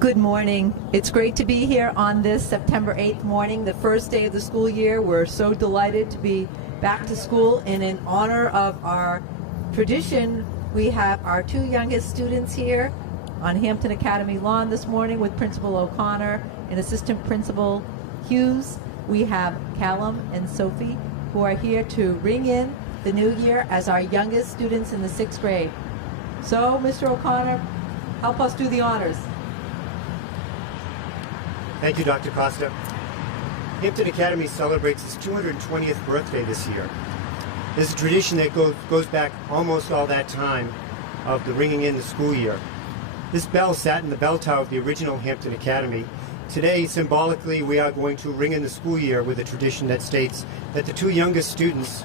Good morning. It's great to be here on this September 8th morning, the first day of the school year. We're so delighted to be back to school, and in honor of our tradition, we have our two youngest students here on Hampton Academy lawn this morning with Principal O'Connor and Assistant Principal Hughes. We have Callum and Sophie who are here to ring in the new year as our youngest students in the 6th grade. So, Mr. O'Connor, help us do the honors. Thank you, Dr. Costa. Hampton Academy celebrates its 220th birthday this year. There's a tradition that goes back almost all that time of the ringing in the school year. This bell sat in the bell tower of the original Hampton Academy. Today, symbolically, we are going to ring in the school year with a tradition that states that the two youngest students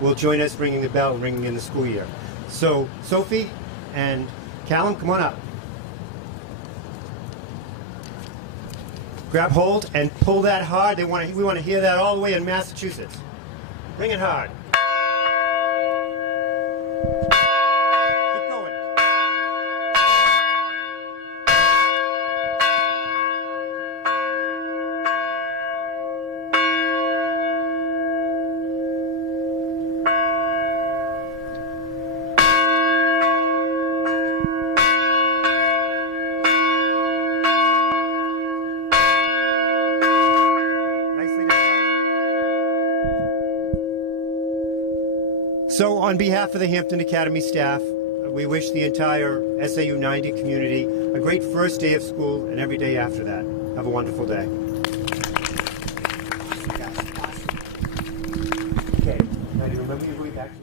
will join us ringing the bell, ringing in the school year. So, Sophie and Callum, come on up. Grab hold and pull that hard. We want to hear that all the way in Massachusetts. Ring it hard. Keep going. So on behalf of the Hampton Academy staff, we wish the entire SAU 90 community a great first day of school and every day after that. Have a wonderful day. Okay, now you remember you're going back to